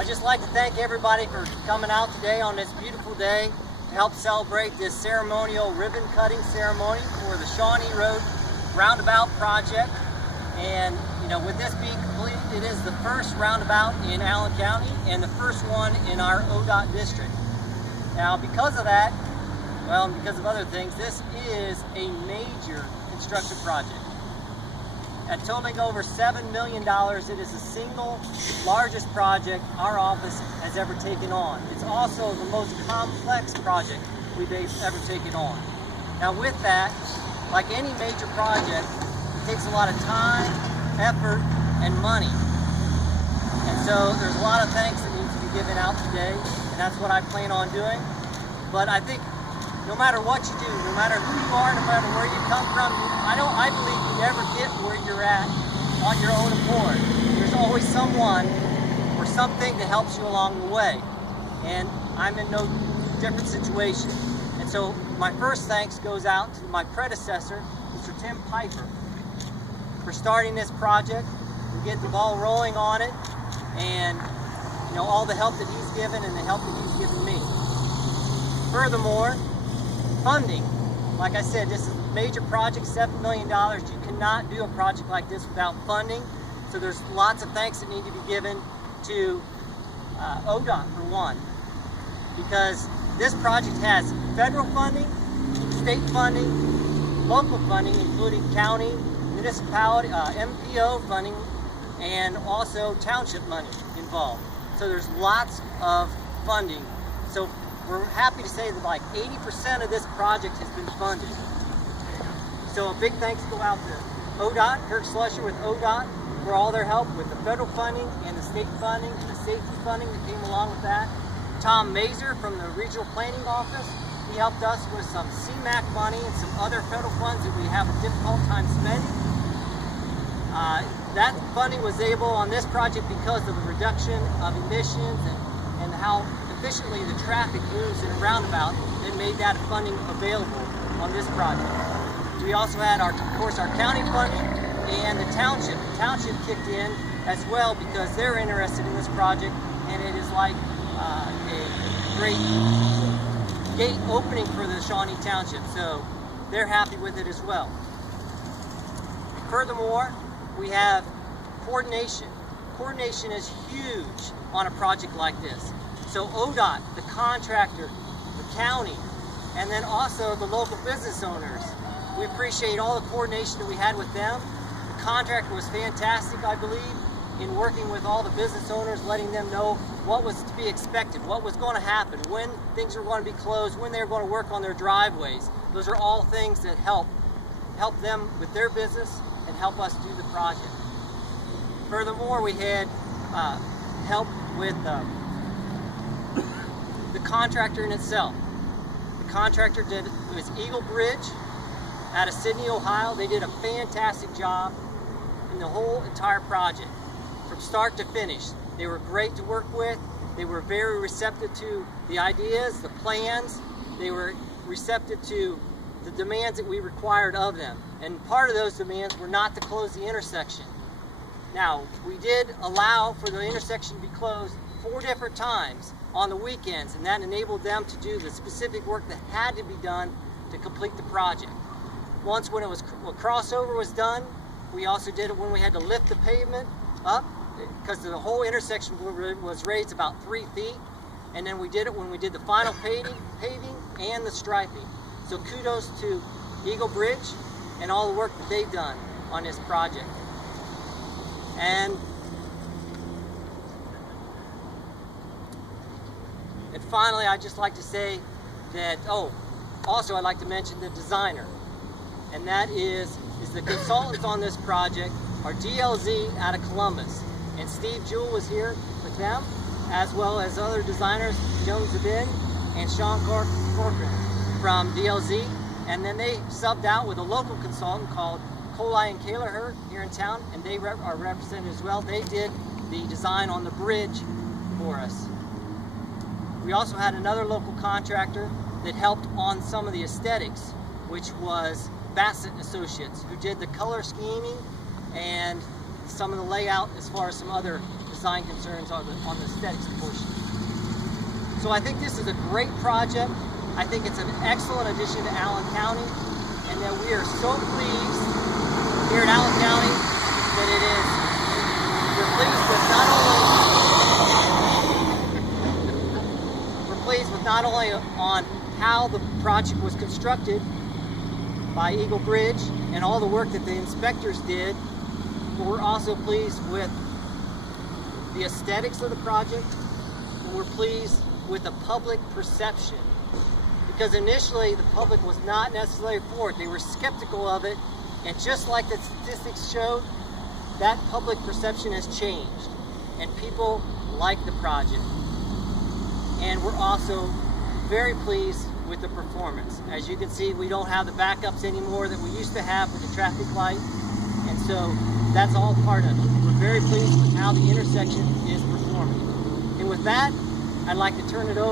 I'd just like to thank everybody for coming out today on this beautiful day to help celebrate this ceremonial ribbon cutting ceremony for the Shawnee Roundabout project. And with this being completed, it is the first roundabout in Allen County and the first one in our ODOT district. Now, because of that, well, and because of other things, this is a major construction project. At totaling over $7 million, it is the single largest project our office has ever taken on. It's also the most complex project we've ever taken on. Now with that, like any major project, it takes a lot of time, effort, and money. And so there's a lot of thanks that need to be given out today, and that's what I plan on doing. But I think no matter what you do, no matter who you are, no matter where you come from, I believe you never get where you're at on your own accord. There's always someone or something that helps you along the way. And I'm in no different situation. And so my first thanks goes out to my predecessor, Mr. Tim Piper, for starting this project and getting the ball rolling on it, and all the help that he's given and the help that he's given me. Furthermore, funding. Like I said, this is a major project, $7 million. You cannot do a project like this without funding. So there's lots of thanks that need to be given to ODOT for one, because this project has federal funding, state funding, local funding, including county, municipality, MPO funding, and also township money involved. So there's lots of funding. So we're happy to say that like 80% of this project has been funded. So a big thanks go out to ODOT, Kirk Slusher with ODOT, for all their help with the federal funding and the state funding and the safety funding that came along with that. Tom Mazer from the Regional Planning Office, he helped us with some CMAQ money and some other federal funds that we have a difficult time spending. That funding was able on this project because of the reduction of emissions and how efficiently the traffic moves in a roundabout, that made that funding available on this project. We also had, of course, our county funding and the township. The township kicked in as well because they're interested in this project, and it is like a great gate opening for the Shawnee Township, so they're happy with it as well. Furthermore, we have coordination. Coordination is huge on a project like this. So ODOT, the contractor, the county, and then also the local business owners. We appreciate all the coordination that we had with them. The contractor was fantastic, I believe, in working with all the business owners, letting them know what was to be expected, what was going to happen, when things were going to be closed, when they were going to work on their driveways. Those are all things that help them with their business and help us do the project. Furthermore, we had help with the contractor in itself. The contractor it was Eagle Bridge out of Sydney, Ohio. They did a fantastic job in the whole entire project, from start to finish. They were great to work with. They were very receptive to the ideas, the plans. They were receptive to the demands that we required of them. And part of those demands were not to close the intersection. Now, we did allow for the intersection to be closed 4 different times on the weekends, and that enabled them to do the specific work that had to be done to complete the project. Once when crossover was done, we also did it when we had to lift the pavement up, because the whole intersection was raised about 3 feet, and then we did it when we did the final paving and the striping. So kudos to Eagle Bridge and all the work that they've done on this project. And finally, I'd just like to say that, also I'd like to mention the designer. And that is the consultants on this project are DLZ out of Columbus. And Steve Jewell was here with them, as well as other designers, Joan Zabin and Sean Corcoran from DLZ. And then they subbed out with a local consultant called Coley and Kalerher here in town, and they are represented as well. They did the design on the bridge for us. We also had another local contractor that helped on some of the aesthetics, which was Bassett Associates, who did the color scheming and some of the layout as far as some other design concerns on the aesthetics portion. So I think this is a great project. I think it's an excellent addition to Allen County, and that we are so pleased here in Allen County that it is. We're pleased with not only on how the project was constructed by Eagle Bridge and all the work that the inspectors did, but we're also pleased with the aesthetics of the project, and we're pleased with the public perception. Because initially the public was not necessarily for it. They were skeptical of it, and just like the statistics showed, that public perception has changed, and people like the project. And we're also very pleased with the performance. As you can see, we don't have the backups anymore that we used to have with the traffic light, and so that's all part of it. We're very pleased with how the intersection is performing. And with that, I'd like to turn it over